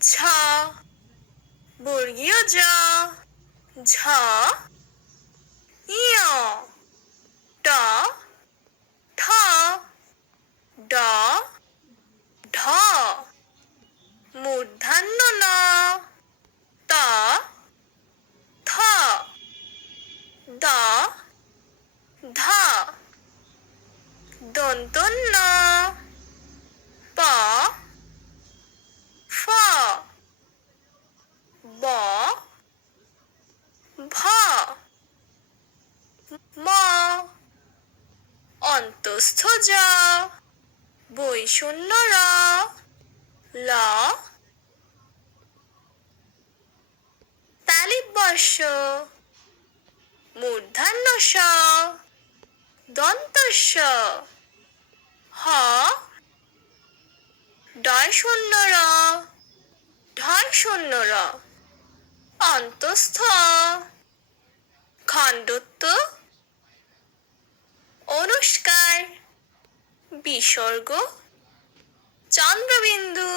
ছ বর্গীয় জ, ঝ ইয়, ট ঠ, ড ঢ, মূর্ধন্য ণ, ত থ, দ ধ, দন্তন্য ন, প ফ, ব ভ, ম, অন্তস্থ জ, বৈষণ্য র, ল, তালিব বর্ষ, মূর্ধন্য ষ, দন্তস্ব, হ, ডয় শূন্য র, ঢয় শূন্য র, অন্তস্থ অ, খণ্ডত্ব, অনুস্কার, বিসর্গ, চন্দ্রবিন্দু।